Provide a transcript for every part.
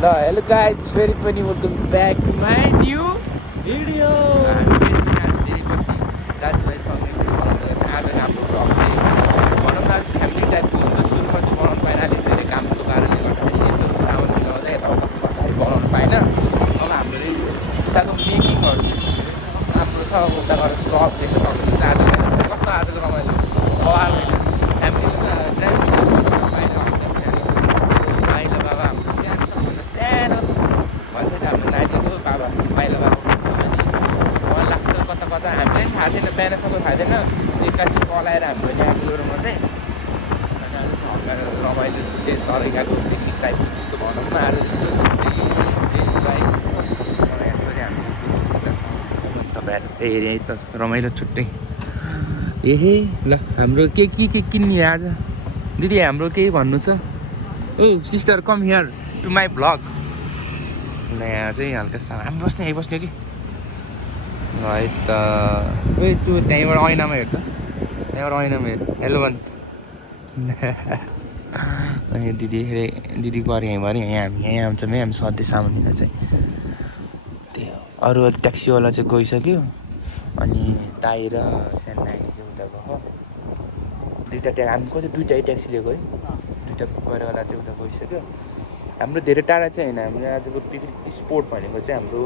ल hello guys फेरि पनि welcome back to my new video. धेरै पछि दाजुभाइसँगै पनि बनाउँदै गर्छ। आज हाम्रो ब्लग चाहिँ भनौँ न फ्यामिली टाइपको हुन्छ। सुरुमा चाहिँ बनाउनु पाएन, अलिक धेरै कामको कारणले गर्दाखेरि एकदम साउन्ड मिलाउँदा चाहिँ यताउता गर्दाखेरि बनाउनु पाएन। अब हाम्रो उताको मेकिङहरू राम्रो छ। उता गएर सब देख्न सक्नुहुन्छ। आज कस्तो आजको रमाइलो बवाल फ्यामिली माइला बाबा हाम्रो सानो सबभन्दा सानो भन्थ्यो नि हाम्रो नानीको बाबा माइला बाबा। अनि मन लाग्छ कता कता हामीलाई पनि थाहा थिएन, बिहानसम्म थाहा थिएन। एक्कासी पलाएर हाम्रो यहाँको लोरोमा चाहिँ अनि अलिक हल्का रमाइलो छुट्टै तरिकाको पिकनिक टाइप जस्तो भनौँ न। आज जस्तो छुट्टै तपाईँहरू हेरेँ त रमाइलो छुट्टै। ए ल हाम्रो के किन्ने आज दिदी? हाम्रो केही भन्नु छ? Oh sister come here to my vlog. ल यहाँ चाहिँ हल्का हामी बस्ने आइबस्ने कि ल है त। ए त्यो त्यहीँबाट ऐनामा हेर त, त्यहाँबाट ऐनामा हेर। हेलो भन्। दिदी हेरे दिदी गऱ्यो यहीँ भएर यहाँ आउँछ है हामी सधैँ सामान लिन चाहिँ। त्यही अरू ट्याक्सीवाला चाहिँ गइसक्यो। अनि दाइ र सानो नानी चाहिँ उता गयो। हामी कति दुइटै ट्याक्सी लिएको है, दुइटा गरेवाला चाहिँ उता गइसक्यो। हाम्रो धेरै टाढा चाहिँ होइन। हामीले आजको पिकनिक स्पोट भनेको चाहिँ हाम्रो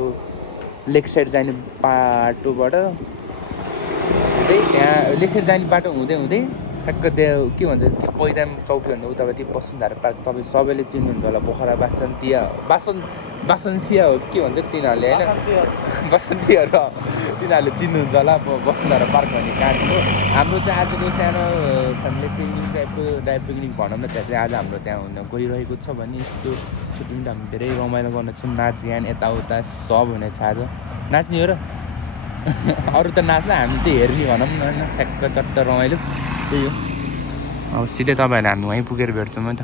लेक साइड जाने बाटोबाट हुँदै त्यहाँ लेक साइड जाने बाटो हुँदै हुँदै ठ्याक्क त्यहाँ के भन्छ पैदाम चौकी भन्दा उतापट्टि बसुन्धारा पार्क। तपाईँ सबैले चिन्नुहुन्छ होला, पोखरा बासन्तिया हो के भन्छ तिनीहरूले होइन, बसन्तीहरू तिनीहरूले चिन्नुहुन्छ होला वसुन्धरा पार्क भन्ने काटेको। हाम्रो चाहिँ आजको सानो फ्यामिली पिकनिक टाइपको पिकनिक भनौँ न। त्यहाँ चाहिँ आज हाम्रो त्यहाँ हुन गइरहेको छ भने यस्तो छुट्टी पनि हामी धेरै रमाइलो गर्नेछौँ। नाचगान यताउता सब हुनेछ आज। नाच्ने हो र अरू त नाच्ला, हामी चाहिँ हेर्ने भनौँ न होइन। ठ्याक्क चट्ट रमाइलो त्यही हो। अब सिधै तपाईँहरूले हामी वहीँ पुगेर भेट्छौँ है त।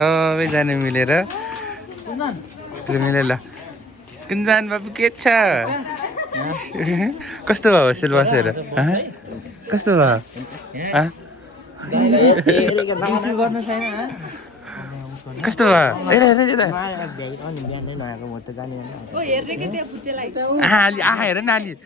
सबैजना मिलेर ल कुन्जान बाबु के छ? कस्तो भयो होस्टेल बसेर? कस्तो भयो? कस्तो भयो? हेर नानी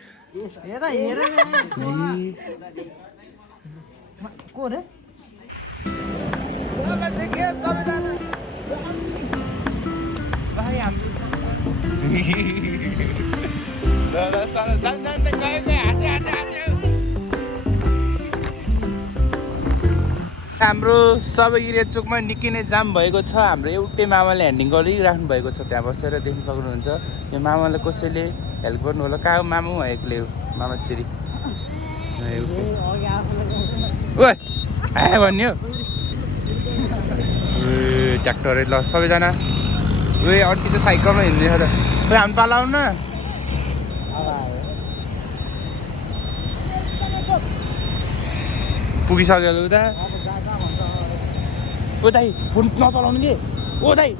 हाम्रो सबै एरिया चोकमा निकै नै जाम भएको छ। हाम्रो एउटै मामाले ह्यान्डिङ गरिराख्नु भएको छ, त्यहाँ बसेर देख्न सक्नुहुन्छ। यो मामालाई कसैले हेल्प गर्नु होला। कहाँ हो मामा? एक्लै हो मामा सिरी भन्यो ट्र्याक्टर। ल सबैजना अन्ति त साइकलमा हिँड्ने हो र हामी पाला आउनु न। पुगिसक्यो उता। ओ दाइ फोन नचलाउनु कि? ओ दाइ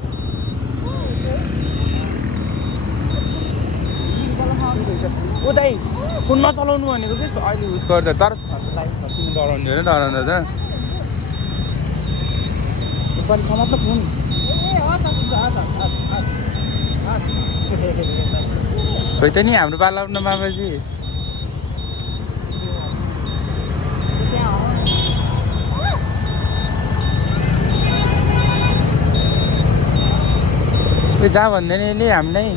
फोन नचलाउनु भनेको कि अहिले उस गर्दा। तर डराउनु होइन, डराउँदा त समाज त फोन खोइ त नि हाम्रो पाला आउनु मामाजी। जहाँ भन्दैन यसले हामीलाई,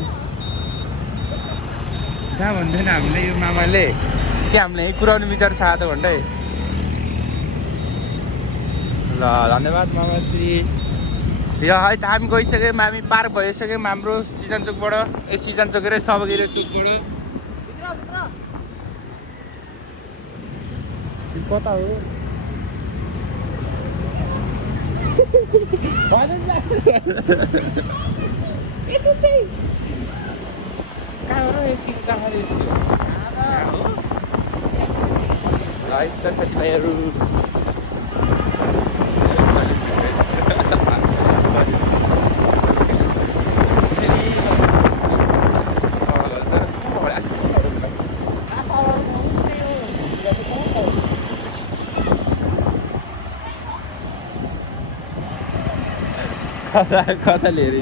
जहाँ भन्दैन हामीलाई यो मामाले के हामीलाई यहीँ कुराउने विचार छ आधा घन्टै। ल धन्यवाद मामाश्री। यो है त हामी गइसक्यौँ, हामी पार भइसक्यौँ हाम्रो सिजन चोकबाट। सिजन चोक र सबगिरे चोकबाट कता हो? साथीभाइहरू कता लिएर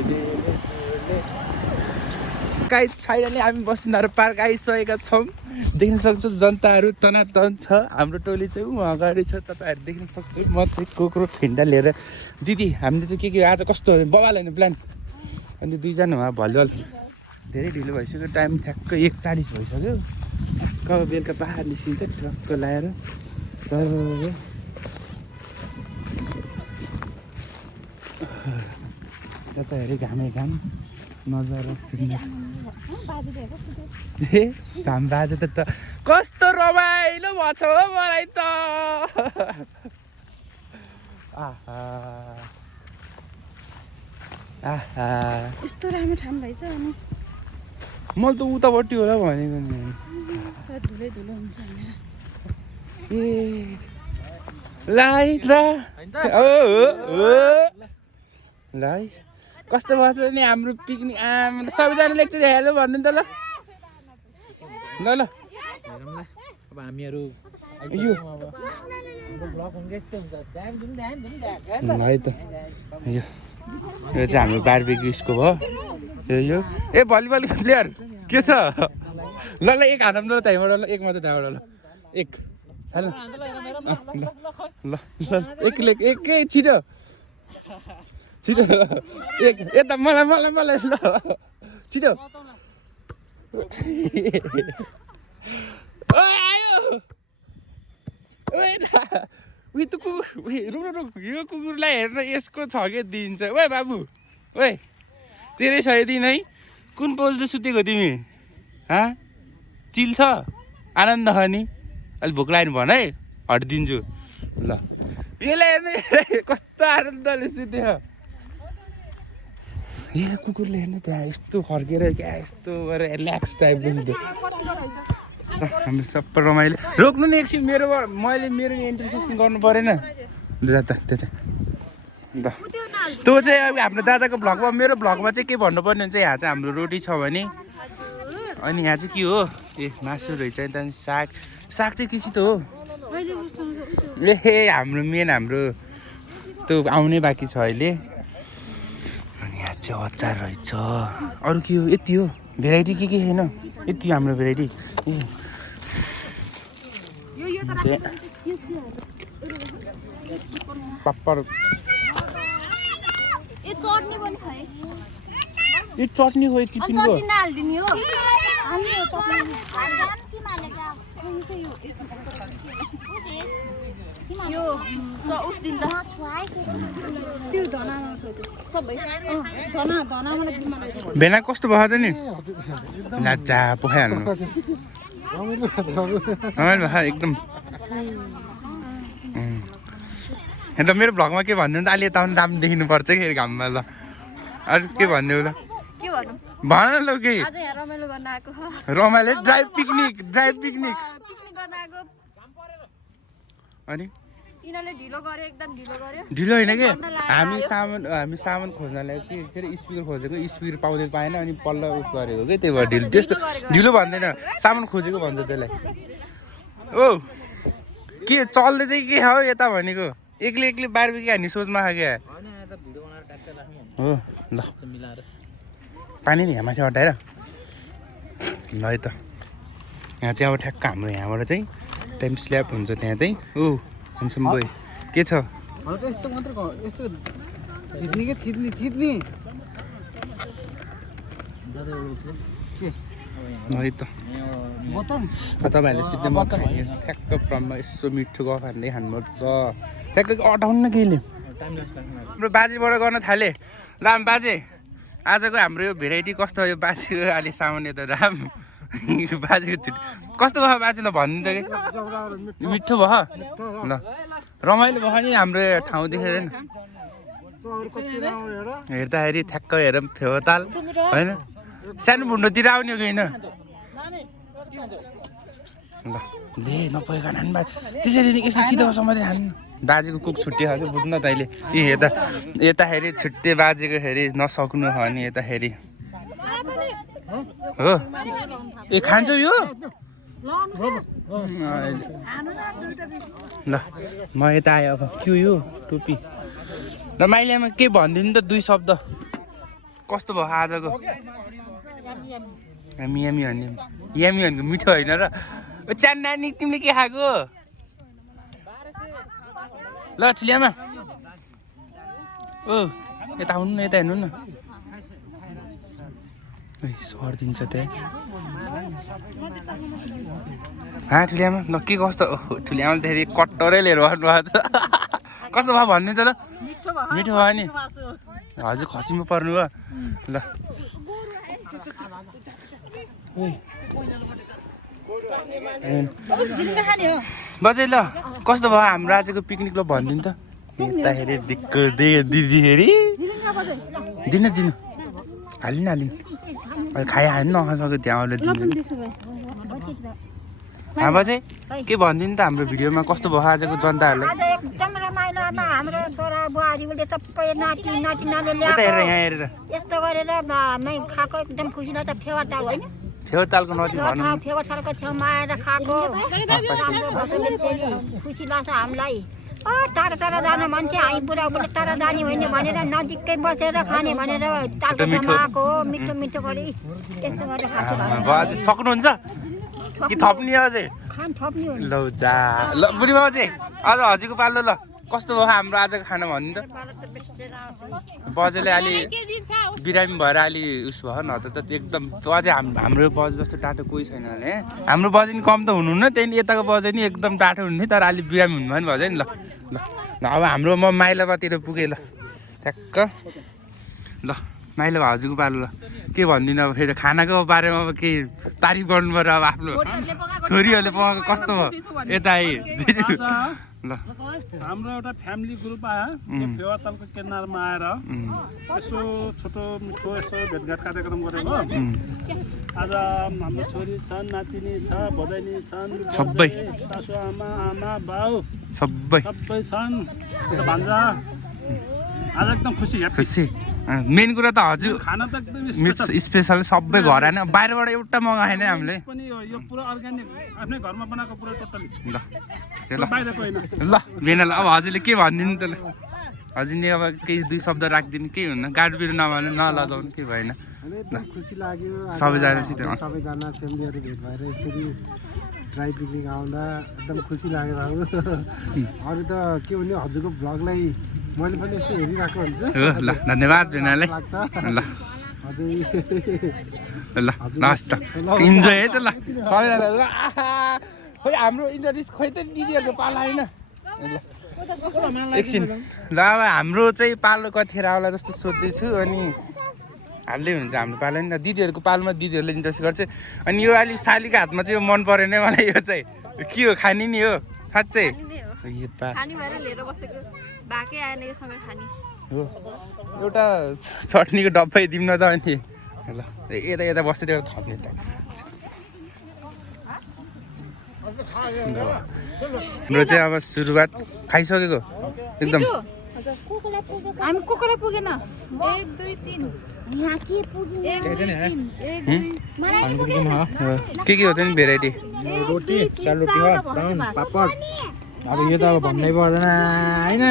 गाइस फाइनली हामी बसुन्धारो पार्क आइसकेका छौँ। देख्न सक्छौँ जनताहरू तनातन छ। हाम्रो टोली चाहिँ उहाँ अगाडि छ, तपाईँहरू देख्न सक्छु। म चाहिँ कुकुर फिन्डा लिएर दिदी हामीले चाहिँ के आज कस्तो बवाल होइन प्लान। अनि दुईजना उहाँ भलिबल धेरै ढिलो भइसक्यो, टाइम ठ्याक्क 1:40 भइसक्यो। कब बेलुका बाहिर निस्किन्छ ट्रक्क लगाएर। यता हेरेँ घामै घाम नजारा सुन्ने। ए घाम बाजे त कस्तो रमाइलो भएछ हो मलाई त। आहा आहा यस्तो राम्रो ठाउँ भएछ। अनि मैले त उतापट्टि होला भनेको नि। धुलै धुलो हुन्छ भनेर। ए लाइट ल लाइट कस्तो भएछ नि हाम्रो पिकनिक। सबैजनाले एकचोटि हेलो भन्नु त ल ल ल। अब हामीहरू यो है त यो चाहिँ हाम्रो बारबेक्युसको भयो। यो ए भलिबल प्लेयर के छ ल ल एक हानौँ न त्यहीँबाट ल। एक मात्रै त्यहाँबाट ल एक ल ल ल एकै छिटो छिटो एक यता मलाई मलाई मलाई ल छिटो। उयो त कुकुर रुक रुक यो कुकुरलाई हेर्न यसको छ के दिन्छ। ओए बाबु ओए तेरै सय दिन है। कुन पोजले सुतेको तिमी? चिल छ आनन्द छ नि? अहिले भोक लाग्यो भन है हटिदिन्छु ल। यसलाई हेर्नु कस्तो आनन्दले सुत्यो। यसलाई कुकुरले हेर्नु त्यहाँ यस्तो फर्केर क्या यस्तो गरेर रिल्याक्स टाइपको सुत्यो। हामी सबै रमाइलो। रोक्नु नि एकछिन मेरोबाट मेरो इन्ट्रोड्युसन गर्नु परेन। जा त त्यो चाहिँ ल त्यो चाहिँ अब हाम्रो दादाको भ्लगमा मेरो भ्लगमा चाहिँ के भन्नुपर्ने हुन्छ। यहाँ चाहिँ हाम्रो रोटी छ भने अनि यहाँ चाहिँ के हो ए मासु रहेछ। त्यहाँदेखि साग साग चाहिँ किसितो हो। ए हाम्रो मेन हाम्रो त्यो आउनै बाँकी छ अहिले। अनि यहाँ चाहिँ अचार रहेछ। अरू के हो यति हो भेराइटी के छैन यति हाम्रो भेराइटी। पापड यो चटनी हो टिफिनको। भेना कस्तो भयो त नि लाजा पोखाइहाल्नु रमाइलो भयो एकदम। अन्त मेरो भ्लगमा के भन्नु त अहिले यता दाम देखिनुपर्छ कि घाममा ल। अरू के भन्ने ल भन ल केही रमाइलो ड्राइभ पिकनिक अनि ढिलो होइन कि हामी सामान खोज्नलाई के अरे स्पिकर खोजेको स्पिकर पाएन अनि पल्ल उस गरेको कि त्यही भएर ढिलो। त्यस्तो ढिलो भन्दैन सामान खोजेको भन्छ त्यसलाई। ओ के चल्दै चाहिँ के हो यता भनेको एक्लै बारबेक्यु हान्ने सोचमा खा क्या हो ल। पानी नि यहाँ माथि अटाएर ल है त। यहाँ चाहिँ अब ठ्याक्क हाम्रो यहाँबाट चाहिँ टाइम स्ल्याप हुन्छ त्यहाँ चाहिँ। ओ हुन्छ बोय के छ है त। तपाईँहरूले सिधै म खाने ठ्याक्क फ्रममा यसो मिठो गफ हान्दै खानुपर्छ। ठ्याक्क अटाउनु न केहीले हाम्रो बाजेबाट गर्न थालेँ। राम बाजे आजको हाम्रो यो भेराइटी कस्तो हो? यो बाजेको अलि सामान्य त राम बाजेको छुट्टी कस्तो भयो बाजे ल भन्नु त कि मिठो भयो ल रमाइलो भयो नि हाम्रो ठाउँ देखेर नि हेर्दाखेरि ठ्याक्क हेरौँ फेवाताल होइन सानो भुन्डोतिर आउने हो कि होइन ल ले नपगेका नानी बाजे त्यसरी नि यसो सिधो समाएर खानु। बाजेको कुक छुट्टी खाएको बुझ्न त अहिले यता हेरी छुट्टे बाजेको हेरी नसक्नु हो नि यता हेरी हो। ए खान्छौ यो ल म यता आएँ अब के यो टोपी ल माइलीमा के भनिदिनु त दुई शब्द कस्तो भयो आजको यमी यमी भन्ने यमी भनेको मिठो होइन र च्यान नानी तिमीले के खाएको ल ठुलियामा ओ यता आउनु न यता हेर्नु न सर्दिन्छ त्यहाँ ठुलियामा ल के कस्तो ठुलियामा धेरै कट्टरै लिएर भन्नुभयो त कस्तो भयो भन्नु त ल मिठो भयो नि हजुर खसीमा पर्नु भयो ल बजै ल कस्तो भयो हाम्रो आजको पिकनिक ल भनिदिनु त यता हेरे दिक्क दिदी हेरी दिनु दिनु हालिन हालिन खाइहाल्नु नखाएको त्यहाँ अरूले दिनु आमा चाहिँ के भनिदिनु त हाम्रो भिडियोमा कस्तो भयो आजको जनताहरूलाई एकदम रमाइलो हाम्रो छोरा बुहारीले सबै नाति नातिनाले यता हेरेर यहाँ हेरेर यस्तो गरेर खाएको एकदम खुसी लाग्छ फेवाताल होइन फेवातालको नजिक भन्नु फेवातालको छेउमा आएर खाएको खुसी लाग्छ हामीलाई टाढा टाढा जान मान्छे हामी बुढाबुढी टाढा जाने होइन भनेर नजिकै बसेर खाने भनेर तातो आएको मिठो मिठो गरी त्यस्तो गरेर खान्छ सक्नुहुन्छ कि थप्ने अझै ल जा ल बुढी बाबा चाहिँ आज हजुरको पालो ल कस्तो भयो हाम्रो आजको खाना भन्नु त बजेले अलि बिरामी भएर अलि उस भयो न त एकदम अझै हाम्रो बजे जस्तो टाटो कोही छैन भने हाम्रो बजे नि कम त हुनुहुन्न त्यहाँदेखि यताको बजे नि एकदम टाटो हुने तर अलि बिरामी हुनुभयो नि भन्छ नि ल ल अब हाम्रो म माइलाबातिर पुगेँ ल ठ्याक्क ल माइला हजुरको पालो ल के भनिदिनु अब फेरि खानाको बारेमा अब के तारिफ गर्नु पर्यो अब आफ्नो छोरीहरूले पकाएको कस्तो भयो यता ल हाम्रो एउटा फ्यामिली ग्रुप आयो फेवातालको किनारमा आएर यसो छोटो मिठो यसो भेटघाट कार्यक्रम गरेको आज हाम्रो छोरी छन् नातिनी छ भदैनी छन् सबै सासु आमा आमा बाउ सबै छन् भान्जा आज एकदम खुसी मेन कुरा त हजुर खाना त एकदम स्पेसल सबै घर आएन बाहिरबाट एउटा मगाएन हामीले पनि यो पुरा अर्ग्यानिक आफ्नै घरमा बनाएको पुरा टोटली ल बाहिरको होइन ल बेनाल अब हजुरले के भनिदिनु त ल हजुरले अब केही दुई शब्द राखिदिनु केही हुन्न गाडी बिरु नभने नलजाउनु केही भएन एकदम खुसी लाग्यो सबैजना फ्यामिलीहरू भेट भएर यसरी ड्राई पिकनिक आउँदा एकदम खुसी लाग्यो बाबु अरू त के भन्ने हजुरको भ्लगलाई मैले पनि यसो हेरिरहेको हुन्छु ल धन्यवाद बेनाललाई लाग्छ ल अझै ल लास्ट त इन्जोय है त ल सबैजना ल खोइ हाम्रो इन्ट्रोड्युस खोइ त दिदीहरूको पालो होइन एकछिन ल अब हाम्रो चाहिँ पालो कतिखेर आउला जस्तो सोध्दैछु अनि हाल्दै हुन्छ हाम्रो पालो नि दिदीहरूको पालोमा दिदीहरूले इन्ट्रोड्युस गर्छ अनि यो अलिक सालीको हातमा चाहिँ मन परेन मलाई यो चाहिँ के हो खाने नि हो साँच्चै हो एउटा चटनीको डब्बै दिउँ न त अनि ल यता यता बस्दै त्यो थप्ने त हाम्रो चाहिँ अब सुरुवात खाइसकेको एकदम हामी कोकोला पुगेन 1 2 3 यहाँ के पुग्यो 1 2 3 के हो त नि भेराइटी रोटी 4 रोटी हो पापड अब यो त अब भन्नै पर्दैन हैन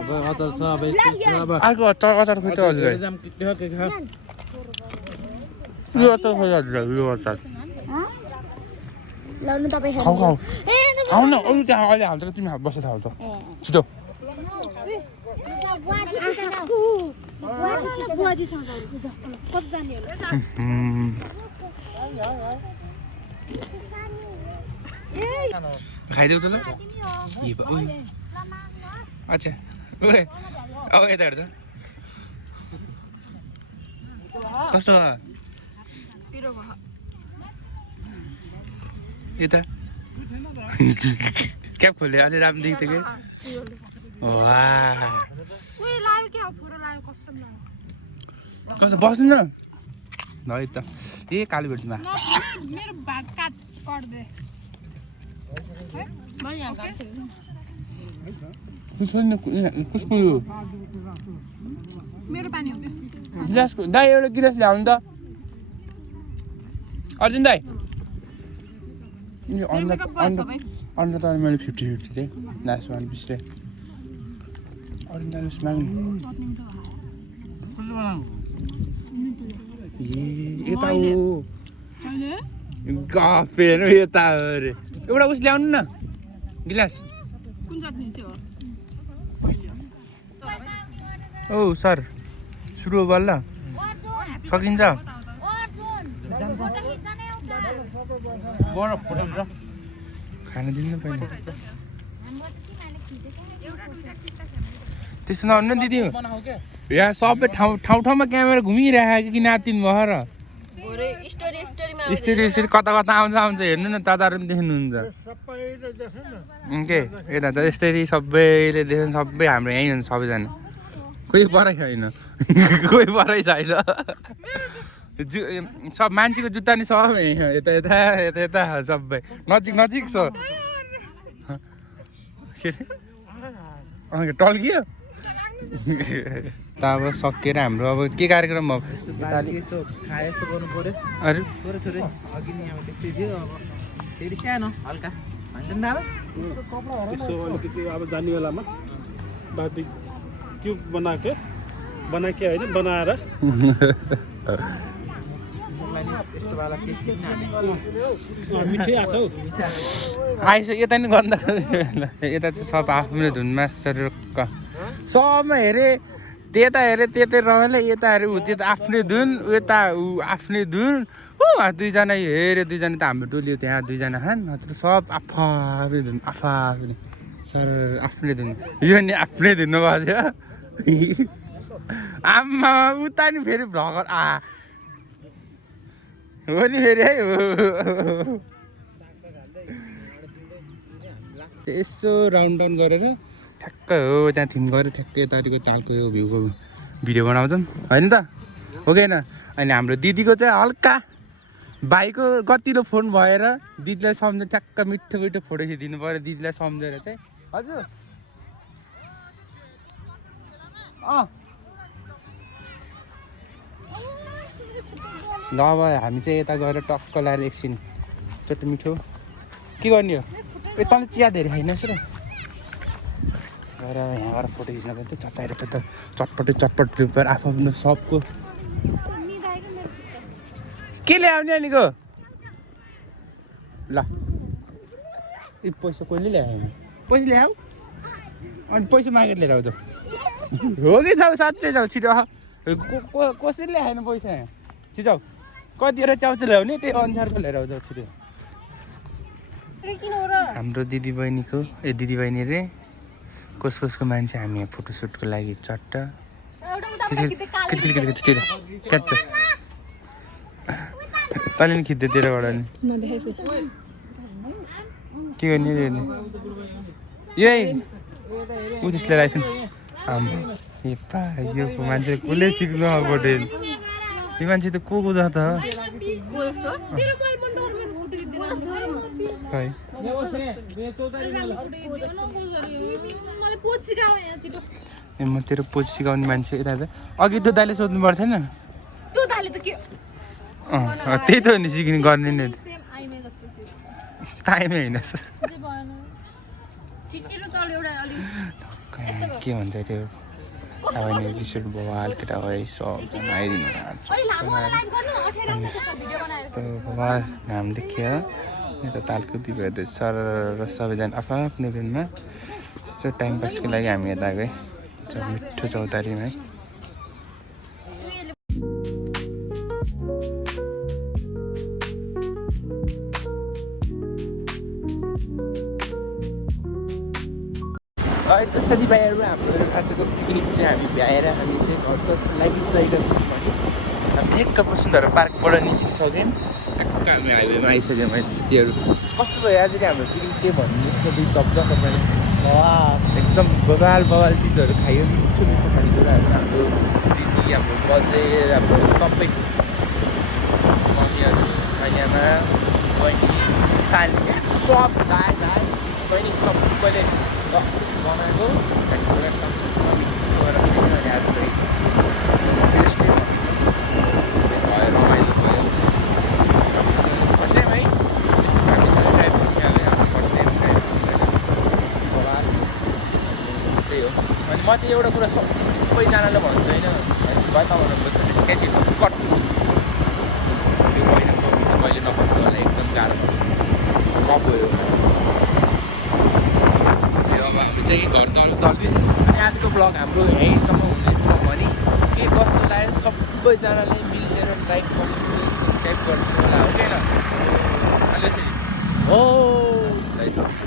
अब अचार छ अब यस्तो अब अर्को अचार खोइ त हजुर यो अचार खोइ हजुर यो अचार लाउनु तपाईँ खाऊ खाऊ खाऊ न अरू त्यहाँ अहिले हाल्छ तिमी बसेर खाऊ त छिटो खाइदेऊ त ल अच्छा ओए अब यता हेर्दा कस्तो यता क्याप खोले अझै राम्रो देख्थ्यो कि कस्तो बस्नु न ल त ए कालो भेट्नुमा मेरो भात काट पर्दे कसको यो मेरो पानी हो गिलासको दाइ एउटा गिलास ल्याउनु त अर्जुन दाइ अन्त त मैले 50-50 थिएँ लास्ट वान पिस चाहिँ ओरिजिनल माग्नु यता गफेर यता अरे एउटा उस ल्याउनु न गिलास ओ सर सुरु बल्ल सकिन्छ खान दिनु पर्ने त्यसो नहुनु दिदी यहाँ सबै ठाउँमा क्यामेरा घुमिरहेको कि नातिन भएर स्टोरी कता कता आउँछ हेर्नु न दादाहरू पनि देख्नुहुन्छ के यता त यस्तै सबैले देख्नु सबै हाम्रो यहीँ हुन्छ सबैजना कोही परै छैन कोही परै छैन सब मान्छेको जुत्ता नि सब यता यता यता यता सबै नजिक छ के अरे टल्कियो त अब सकिएर हाम्रो अब के कार्यक्रम भयो यसो खाए जस्तो गर्नु पर्यो अरे थोरै अघि नि अब त्यस्तै थियो अब फेरि सानो हल्का भन्छ नि दाबा यसो अलिकति अब जाने बेलामा बार्बिक्यू बनाके होइन बनाएर यस्तो वाला टेस्ट किन मिठै आछ हौ आइसक्यो यता नि गर्दा यता चाहिँ सब आफ्नो धुनमा शरीरक सबमा हेरे त्यता हेरे त्यतै रह्यो यता हेरे ऊ त्यता आफ्नै धुन यता ऊ आफ्नै धुन हो दुईजना हेऱ्यो दुईजना त हाम्रो टोली त्यहाँ दुईजना खान नत्र सब आफ्नै धुन आफ्नै सर आफ्नै धुन यो नि आफ्नै धुन भयो आम्मा उता नि फेरि भ्लगर हो नि फेरि है हो यसो राउन्ड डाउन गरेर ठ्याक्क हो त्यहाँ थिम गरेर ठ्याक्कै यतापट्टिको तालको यो भ्यूको भिडियो बनाउँछौँ होइन त हो कि होइन अनि हाम्रो दिदीको चाहिँ हल्का भाइको गतिलो फोन भएर दिदीलाई सम्झेर ठ्याक्क मिठो मिठो फोटो खिचिदिनु पऱ्यो दिदीलाई सम्झेर चाहिँ हजुर ल अब हामी चाहिँ यता गएर टक्क लगाएर एकछिन चट्टो मिठो के गर्ने हो यताले चिया धेरै खाइनुहोस् र गएर यहाँबाट फोटो खिच्न पर्छ चट्टाएर चटपट प्रिपेयर आफ्नो सबको के ल्याउने अनिको ल पैसा कहिले ल्यायो पैसा ल्याऊ अनि पैसा मागेर लिएर आउँछ हो कि जाऊ साँच्चै जाऊ छिटो कसरी ल्याएन पैसा छिटो जाऊ कतिवटा च्याउचो ल्याउने त्यही अनुसारको लिएर आउँछ छिटो हाम्रो दिदीबहिनीको दिदीबहिनी रे कसको मान्छे हामी यहाँ फोटोसुटको लागि चट्ट क्याच तैँले नि खिच्दै तेरोबाट नि के गर्ने यही ऊ त्यसले लगाएको थियो यो मान्छे कसले सिक्नु अब फोटो यो मान्छे त को छ त खै म तेरो पोज सिकाउने मान्छे यता त अघि त दाइले सोध्नु पर्थेन त्यही त हो नि सिक्ने गर्ने नै टाइमै होइन के भन्छ त्यो अब रिसोर्ट बवाल केटा भयो सबजना आइदिनु बवाल घाम देखियो यता तालको बिउ हेर्दै सर र सबैजना आफ्नो दिनमा यसो टाइम पासको लागि हामी यता गएँ मिठो चौतारीमा है त्यसरी बाहिर हाम्रो आजको पिकनिक चाहिँ हामी भ्याएर हामी चाहिँ घर त लागिसकेका छौँ भने हामी ठ्याक्क वसुन्धरा पार्कबाट निस्किसक्यौँ ठ्याक्क हामी हाइवेमा आइसक्यौँ है त्यतिहरू कस्तो भयो आज हाम्रो पिकनिक के भन्नुहोस् न दुई शब्द तपाईँले एकदम बवाल चिजहरू खायो मिठो खानेकुराहरू हाम्रो दिदी हाम्रो बजे हाम्रो सबै मम्मीहरू आइयामा बहिनी सानी सब दाइ बहिनी सबैले बनाएको आज रमाइलो भयो फर्स्ट टाइम है त्यही हो अनि चाहिँ एउटा कुरा सबैजनाले भन्छु होइन भयो तपाईँहरू एकैछिन कट यो मैले नफस्छु होला एकदम गाह्रो कप हो यो अब हाम्रो चाहिँ घर चल्दैछ अनि आजको ब्लग हाम्रो यहीँसम्म हुनेछ भने के कस्तो लाग्यो सबैजनाले मिलेर लाइक कमेन्ट सब्सक्राइब गरिदिनु होला हो कि होइन हो